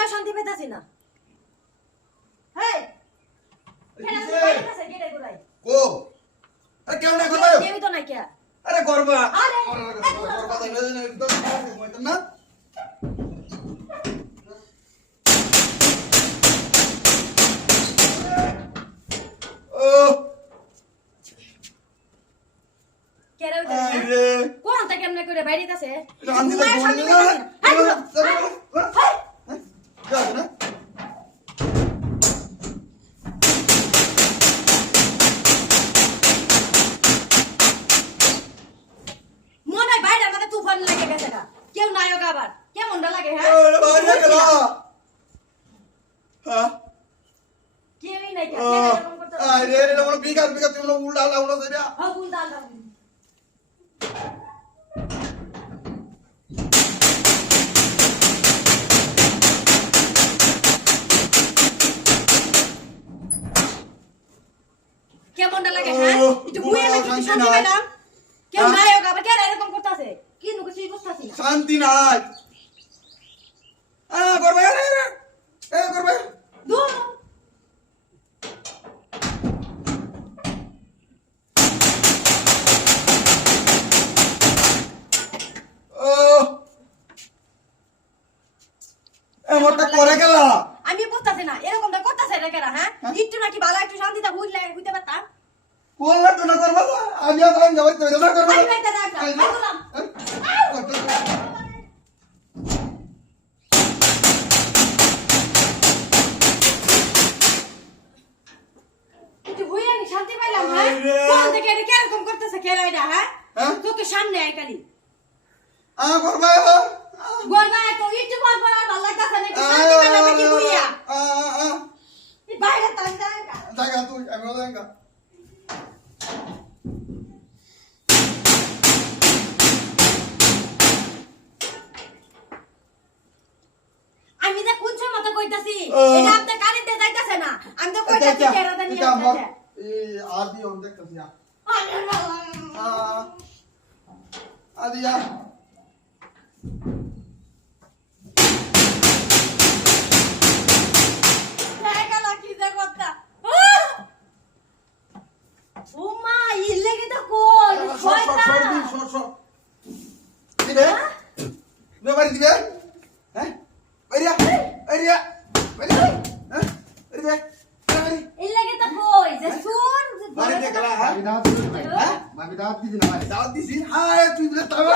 ঘরে শান্তি পেতাছি না। হেই কেন বাইরে কাছে গেটে গুলাই কো আরে কেউ না করবা কেউই তো নাই কে আরে করবা আরে করবা একদম না ও কেরে উঠে আরে কোন তা কেমনে করে বাইরে কাছে রান্দি তো বন্ধ না যা না মনে হয় বাইরে আমাদের তুফান লাগে গেছে না কেউ নায়ক আবার কেমনটা লাগে হ্যাঁ আরে বাইরে গেল হ্যাঁ কেউই নাই কে এরকম করতে আরে এটা বড় বিকার বিকার তুমি উল্টা লাউনা সেটা হ্যাঁ কোন দাল দাল কেমনটা লাগে হ্যাঁ একটু বুয়ে না একটু শান্তি পেলাম কেউ নায়ক আবার কে এরকম করতেছে কি নুকে সেই করতেছি না শান্তি নাই করবে করবে দূর এমনটা করে গেল আমি বুঝতাছি না এরকমটা করতেছে এটা কেন হ্যাঁ একটু নাকি ভালো একটু শান্তিতে হইতে পারতাম বললে তো না করবা আমি আর আমি যাবো তো না করবা আমি বাইতে রাখলাম বললাম একটু হইয়া নি শান্তি পাইলাম হ্যাঁ কোন থেকে এটা কিরকম করতেছে খেলা এটা হ্যাঁ তোকে সামনে আয় খালি করবা বলবা তো একটু বল বল আর ভালো লাগতাছে না একটু শান্তি পেলাম কি হইয়া এই বাইরে তাই জায়গা তুই আমি জায়গা আমি তো কোন সময় মতো কইতাছি এটা আপনি কানিতে যাইতাছে না আমি তো কইতাছি কেরাদা নিয়ে আসছে এই আদি অন দেখতাছি আরে আদিয়া দেখা লাগি যা কথা ও মা ইলে কি তো কোন শয়তান সর দিবে নে বাড়ি দিবে হ্যাঁ বাইরিয়া বাইরিয়া বাইরিয়া হ্যাঁ দিবে ইলে কি তো কই যে শুন বাড়ি দেখলা হ্যাঁ আমি দাওয়াত দিছি না দাওয়াত দিছি হায় তুই বলে তাবা